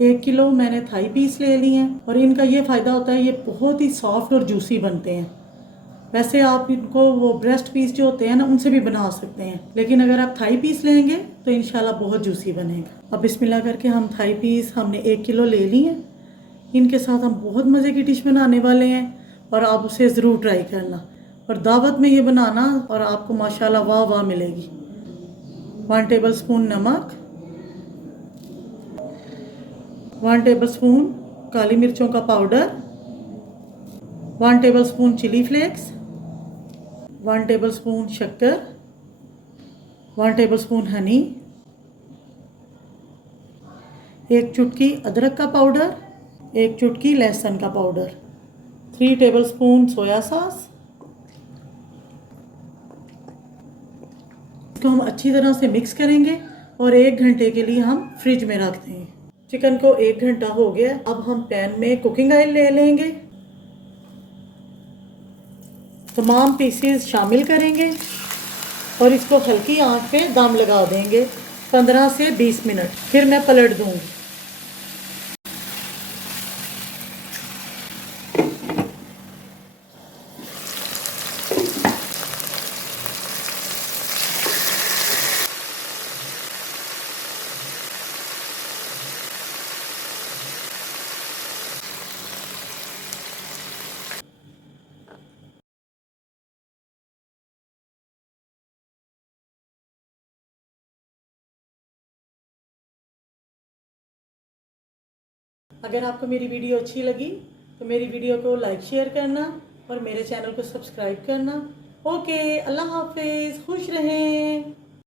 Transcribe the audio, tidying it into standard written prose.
1 kilo मैंने Thai piece ले ली हैं और इनका ये फ़ायदा होता है, ये बहुत ही सॉफ्ट और जूसी बनते हैं। वैसे आप इनको वो ब्रेस्ट पीस जो होते हैं ना, उनसे भी बना सकते हैं, लेकिन अगर आप थाई पीस लेंगे तो इंशाल्लाह बहुत जूसी बनेगा। अब बिस्मिल्लाह करके हम थाई पीस हमने 1 किलो ले ली हैं। इनके साथ हम बहुत मज़े की डिश बनाने वाले हैं और आप उसे ज़रूर ट्राई करना और दावत में ये बनाना और आपको माशाल्लाह वाह वाह मिलेगी। 1 टेबल स्पून नमक, 1 टेबल स्पून काली मिर्चों का powder, 1 tablespoon chilli flakes, 1 tablespoon शक्कर, 1 टेबल स्पून हनी, 1 चुटकी अदरक का पाउडर, 1 चुटकी लहसुन का powder, 3 table spoon soya sauce. इसको हम अच्छी तरह से मिक्स करेंगे और 1 घंटे के लिए हम फ्रिज में रख देंगे। चिकन को 1 घंटा हो गया। अब हम पैन में कुकिंग ऑयल ले लेंगे, तमाम पीसेस शामिल करेंगे और इसको हल्की आंच पे दम लगा देंगे 15 से 20 मिनट। फिर मैं पलट दूंगी। अगर आपको मेरी वीडियो अच्छी लगी तो मेरी वीडियो को लाइक शेयर करना और मेरे चैनल को सब्सक्राइब करना। ओके, अल्लाह हाफिज़, खुश रहें।